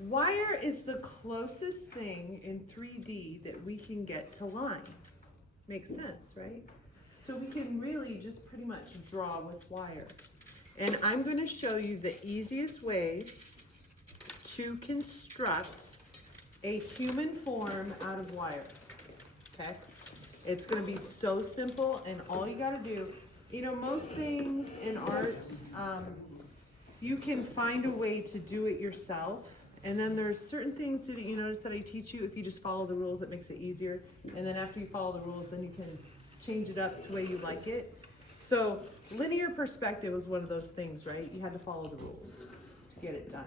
Wire is the closest thing in 3D that we can get to line. Makes sense, right? So we can really just pretty much draw with wire. And I'm going to show you the easiest way to construct a human form out of wire. Okay? It's going to be so simple, and all you got to do, you know, most things in art, you can find a way to do it yourself. And then there's certain things that you notice that I teach you, if you just follow the rules, it makes it easier. And then after you follow the rules, then you can change it up to the way you like it. So linear perspective was one of those things, right? You had to follow the rules to get it done.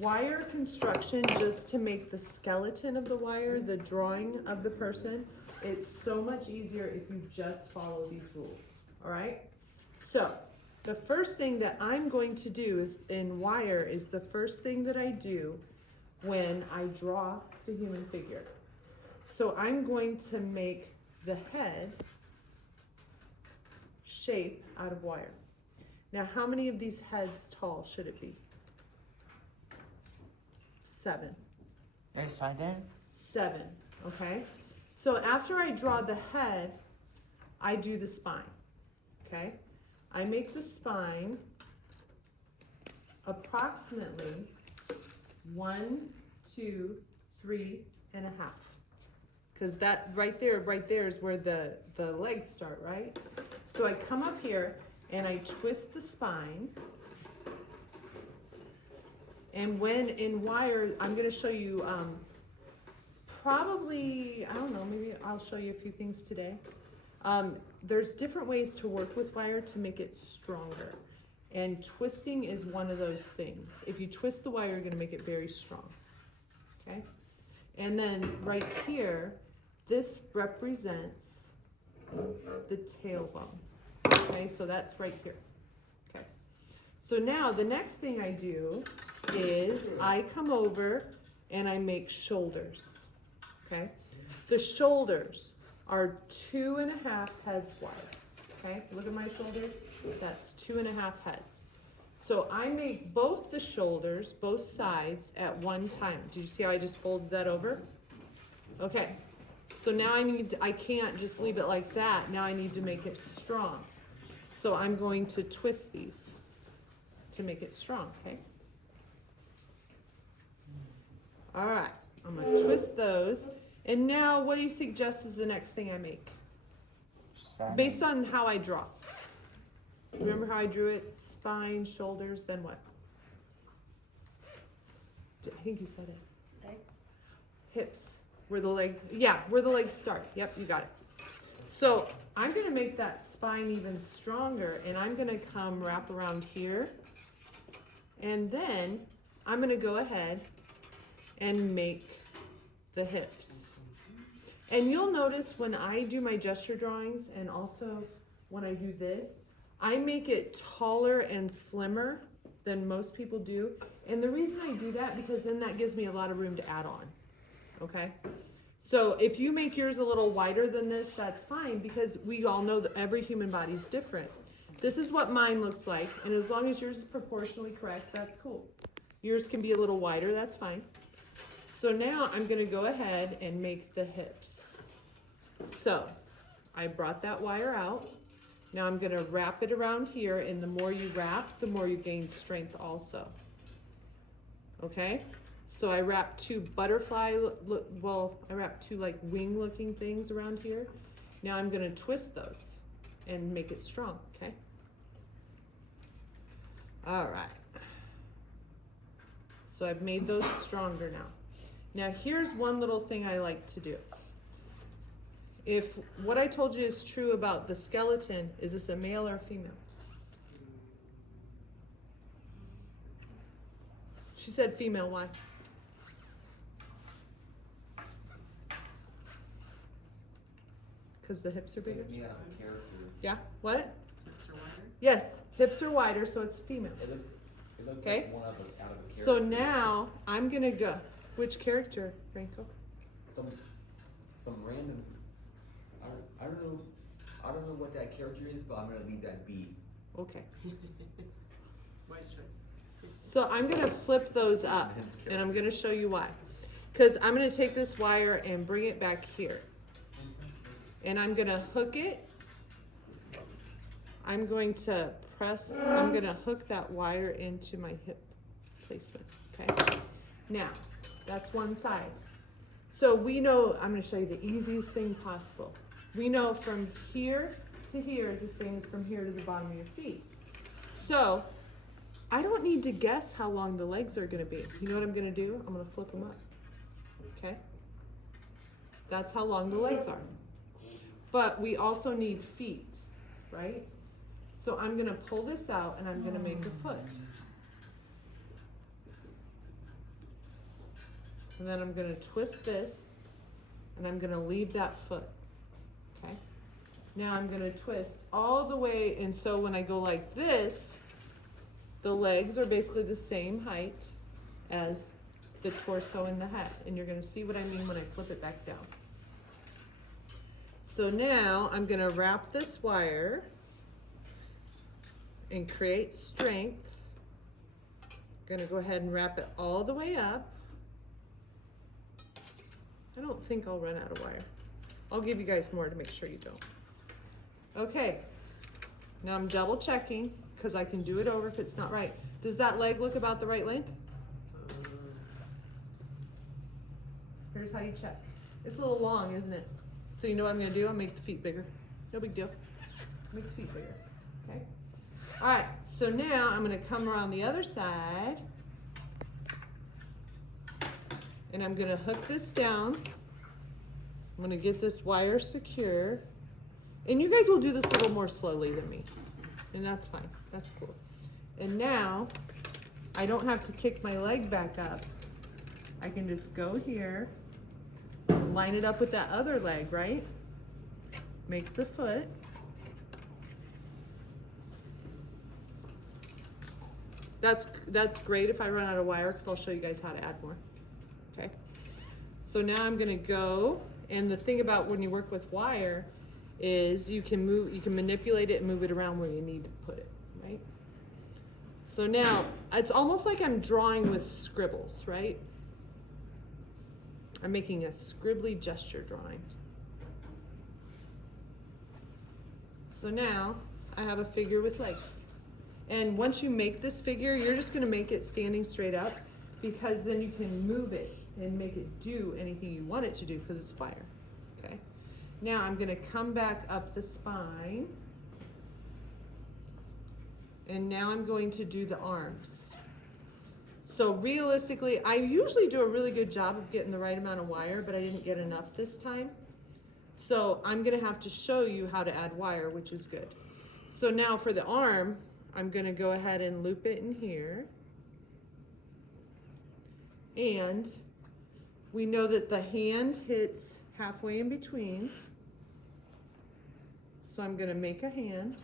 Wire construction, just to make the skeleton of the wire, the drawing of the person, it's so much easier if you just follow these rules, all right? So the first thing that I'm going to do is in wire is the first thing that I do when I draw the human figure. So I'm going to make the head shape out of wire. Now, how many of these heads tall should it be? 7. There's 5 there? 7, okay? So after I draw the head, I do the spine, okay? I make the spine approximately 1, 2, 3 and a half. Because that right there is where the legs start, right? So I come up here and I twist the spine. And when in wire, I'm going to show you probably, I don't know, maybe I'll show you a few things today. There's different ways to work with wire to make it stronger. And twisting is one of those things. If you twist the wire, you're going to make it very strong. Okay? And then right here, this represents the tailbone. Okay, so that's right here. Okay. So now the next thing I do is I come over and I make shoulders. Okay. The shoulders are 2.5 heads wide. Okay, look at my shoulders. That's 2.5 heads. So I make both the shoulders, both sides at one time. Do you see how I just folded that over? Okay. So now I can't just leave it like that. Now I need to make it strong. So I'm going to twist these to make it strong, okay? All right, I'm gonna twist those. And now what do you suggest is the next thing I make? Based on how I draw. Remember how I drew it? Spine, shoulders, then what? I think you said it. Legs. Hips. Where the legs, yeah, where the legs start. Yep, you got it. So I'm gonna make that spine even stronger, and I'm gonna come wrap around here. And then I'm gonna go ahead and make the hips. And you'll notice when I do my gesture drawings, and also when I do this, I make it taller and slimmer than most people do. And the reason I do that, because then that gives me a lot of room to add on. Okay? So if you make yours a little wider than this, that's fine, because we all know that every human body is different. This is what mine looks like, and as long as yours is proportionally correct, that's cool. Yours can be a little wider, that's fine. So now I'm gonna go ahead and make the hips. So I brought that wire out. Now I'm gonna wrap it around here, and the more you wrap, the more you gain strength also. Okay? So I wrap 2 butterfly, I wrap 2 like wing looking things around here. Now I'm gonna twist those and make it strong, okay? All right. So I've made those stronger now. Now here's one little thing I like to do. If what I told you is true about the skeleton, is this a male or a female? She said female, why? Because the hips are bigger? Yeah, character. Yeah, what? Hips are wider. Yes, hips are wider, so it's female. It looks Okay. like one out of a character. So now I'm gonna go. Which character, Franco? Some random. I don't know what that character is, but I'm gonna leave that be. Okay. White stripes. So I'm gonna flip those up, and I'm gonna show you why. Because I'm gonna take this wire and bring it back here. And I'm gonna hook it. I'm going to I'm gonna hook that wire into my hip placement, okay? Now, that's one side. So we know, I'm gonna show you the easiest thing possible. We know from here to here is the same as from here to the bottom of your feet. So, I don't need to guess how long the legs are gonna be. You know what I'm gonna do? I'm gonna flip them up, okay? That's how long the legs are. But we also need feet, right? So I'm gonna pull this out and I'm gonna make a foot. And then I'm gonna twist this and I'm gonna leave that foot, okay? Now I'm gonna twist all the way, and so when I go like this, the legs are basically the same height as the torso and the head. And you're gonna see what I mean when I flip it back down. So now I'm gonna wrap this wire and create strength. Gonna go ahead and wrap it all the way up. I don't think I'll run out of wire. I'll give you guys more to make sure you don't. Okay, now I'm double checking because I can do it over if it's not right. Does that leg look about the right length? Here's how you check. It's a little long, isn't it? So you know what I'm gonna do? I'll make the feet bigger. No big deal. Make the feet bigger, okay? All right, so now I'm gonna come around the other side and I'm gonna hook this down. I'm gonna get this wire secure. And you guys will do this a little more slowly than me. And that's fine, that's cool. And now, I don't have to kick my leg back up. I can just go here, line it up with that other leg, right? Make the foot. That's great if I run out of wire because I'll show you guys how to add more, okay? So now I'm gonna go, and the thing about when you work with wire is you can manipulate it and move it around where you need to put it, right? So now, it's almost like I'm drawing with scribbles, right? I'm making a scribbly gesture drawing. So now, I have a figure with legs. And once you make this figure, you're just gonna make it standing straight up because then you can move it and make it do anything you want it to do because it's wire, okay? Now I'm gonna come back up the spine. And now I'm going to do the arms. So realistically, I usually do a really good job of getting the right amount of wire, but I didn't get enough this time. So I'm gonna have to show you how to add wire, which is good. So now for the arm, I'm gonna go ahead and loop it in here. And we know that the hand hits halfway in between. So I'm gonna make a hand,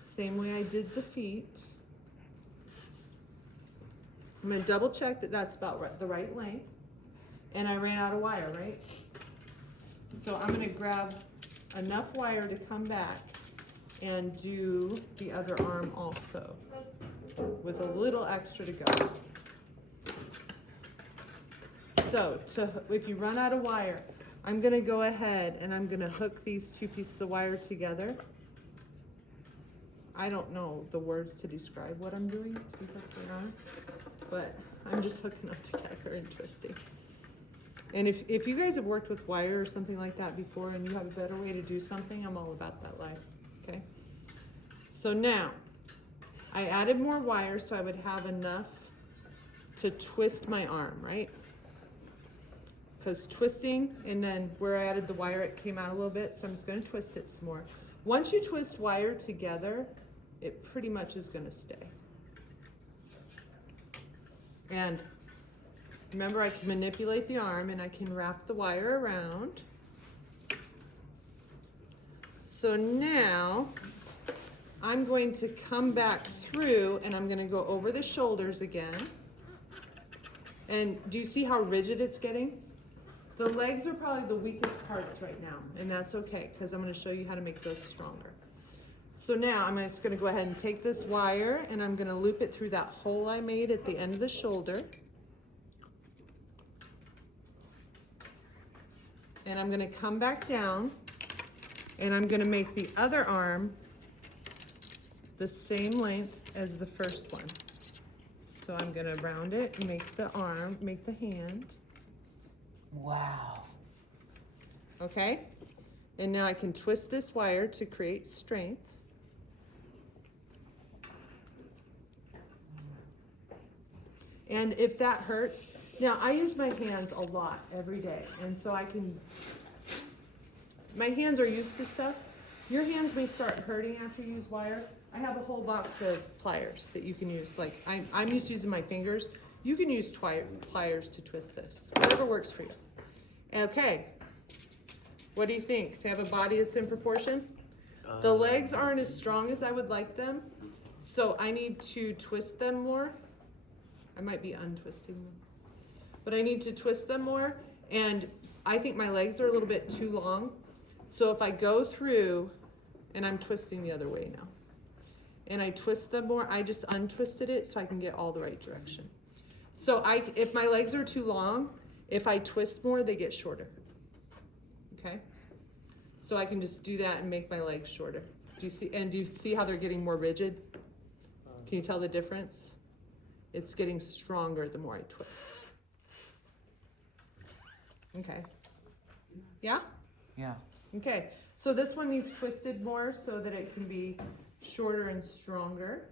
same way I did the feet. I'm gonna double check that that's about the right length. And I ran out of wire, right? So I'm gonna grab enough wire to come back and do the other arm also, with a little extra to go. So if you run out of wire, I'm gonna go ahead and I'm gonna hook these two pieces of wire together. I don't know the words to describe what I'm doing, to be perfectly honest, but I'm just hooking them together and twisting. And if you guys have worked with wire or something like that before and you have a better way to do something, I'm all about that life, okay? So now, I added more wire so I would have enough to twist my arm, right? Because twisting, and then where I added the wire, it came out a little bit, so I'm just gonna twist it some more. Once you twist wire together, it pretty much is gonna stay. And remember, I can manipulate the arm and I can wrap the wire around. So now, I'm going to come back through and I'm gonna go over the shoulders again. And do you see how rigid it's getting? The legs are probably the weakest parts right now, and that's okay, because I'm gonna show you how to make those stronger. So now I'm just gonna go ahead and take this wire and I'm gonna loop it through that hole I made at the end of the shoulder. And I'm gonna come back down and I'm gonna make the other arm the same length as the first one. So I'm gonna round it, make the arm, make the hand, Wow. okay? And now I can twist this wire to create strength. And if that hurts, now I use my hands a lot every day, and so I can, my hands are used to stuff. Your hands may start hurting after you use wire. I have a whole box of pliers that you can use. Like I'm used to using my fingers. You can use pliers to twist this, whatever works for you. Okay, what do you think? To have a body that's in proportion? The legs aren't as strong as I would like them, so I need to twist them more. I might be untwisting them, but I need to twist them more, and I think my legs are a little bit too long. So if I go through, and I'm twisting the other way now, and I twist them more, I just untwisted it so I can get all the right direction. So if my legs are too long, if I twist more, they get shorter, okay? So I can just do that and make my legs shorter. Do you see how they're getting more rigid? Can you tell the difference? It's getting stronger the more I twist. Okay. Yeah? Yeah. Okay. So this one needs twisted more so that it can be shorter and stronger.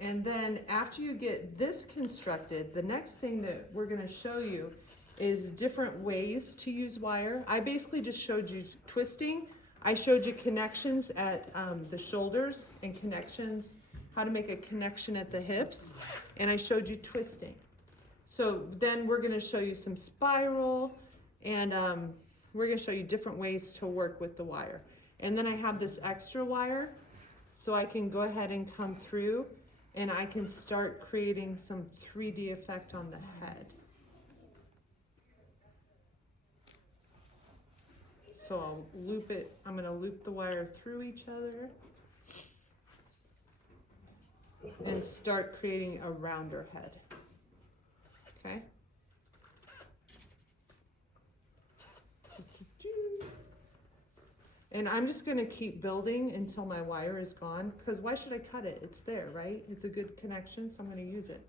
And then after you get this constructed, the next thing that we're going to show you is different ways to use wire. I basically just showed you twisting. I showed you connections at the shoulders and connections, how to make a connection at the hips, and I showed you twisting. So then we're gonna show you some spiral, and we're gonna show you different ways to work with the wire. And then I have this extra wire, so I can go ahead and come through, and I can start creating some 3D effect on the head. So I'll loop it, I'm gonna loop the wire through each other and start creating a rounder head, okay? And I'm just gonna keep building until my wire is gone, because why should I cut it? It's there, right? It's a good connection, so I'm gonna use it.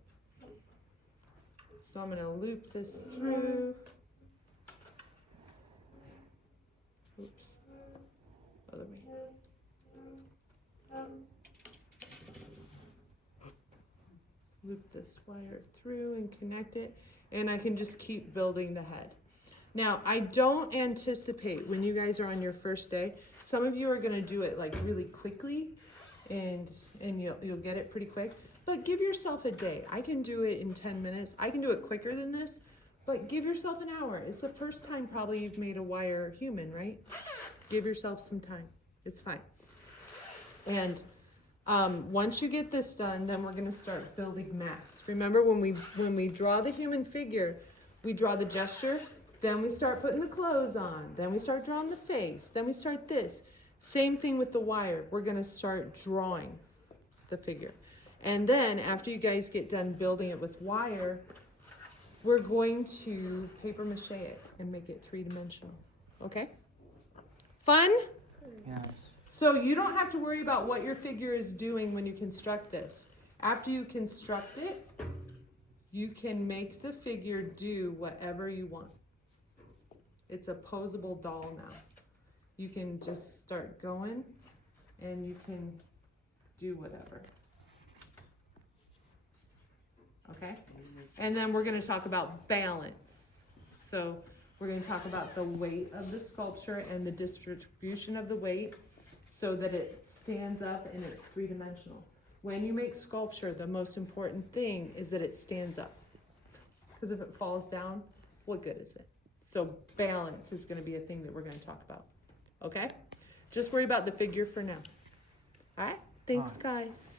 So I'm gonna loop this through. Oops, other way. Loop this wire through and connect it, and I can just keep building the head. Now, I don't anticipate when you guys are on your first day, some of you are gonna do it like really quickly, and you'll get it pretty quick, but give yourself a day. I can do it in 10 minutes. I can do it quicker than this, but give yourself an hour. It's the first time probably you've made a wire human, right? Give yourself some time. It's fine. And once you get this done, then we're gonna start building masks. Remember when we draw the human figure, we draw the gesture, then we start putting the clothes on, then we start drawing the face, then we start this. Same thing with the wire. We're gonna start drawing the figure. And then after you guys get done building it with wire, we're going to paper mache it and make it 3-dimensional, okay? Fun? Yes. So you don't have to worry about what your figure is doing when you construct this. After you construct it, you can make the figure do whatever you want. It's a posable doll now. You can just start going and you can do whatever. Okay? And then we're going to talk about balance. So we're going to talk about the weight of the sculpture and the distribution of the weight so that it stands up and it's 3-dimensional. When you make sculpture, the most important thing is that it stands up. Because if it falls down, what good is it? So balance is going to be a thing that we're going to talk about. Okay? Just worry about the figure for now. All right? Thanks, guys.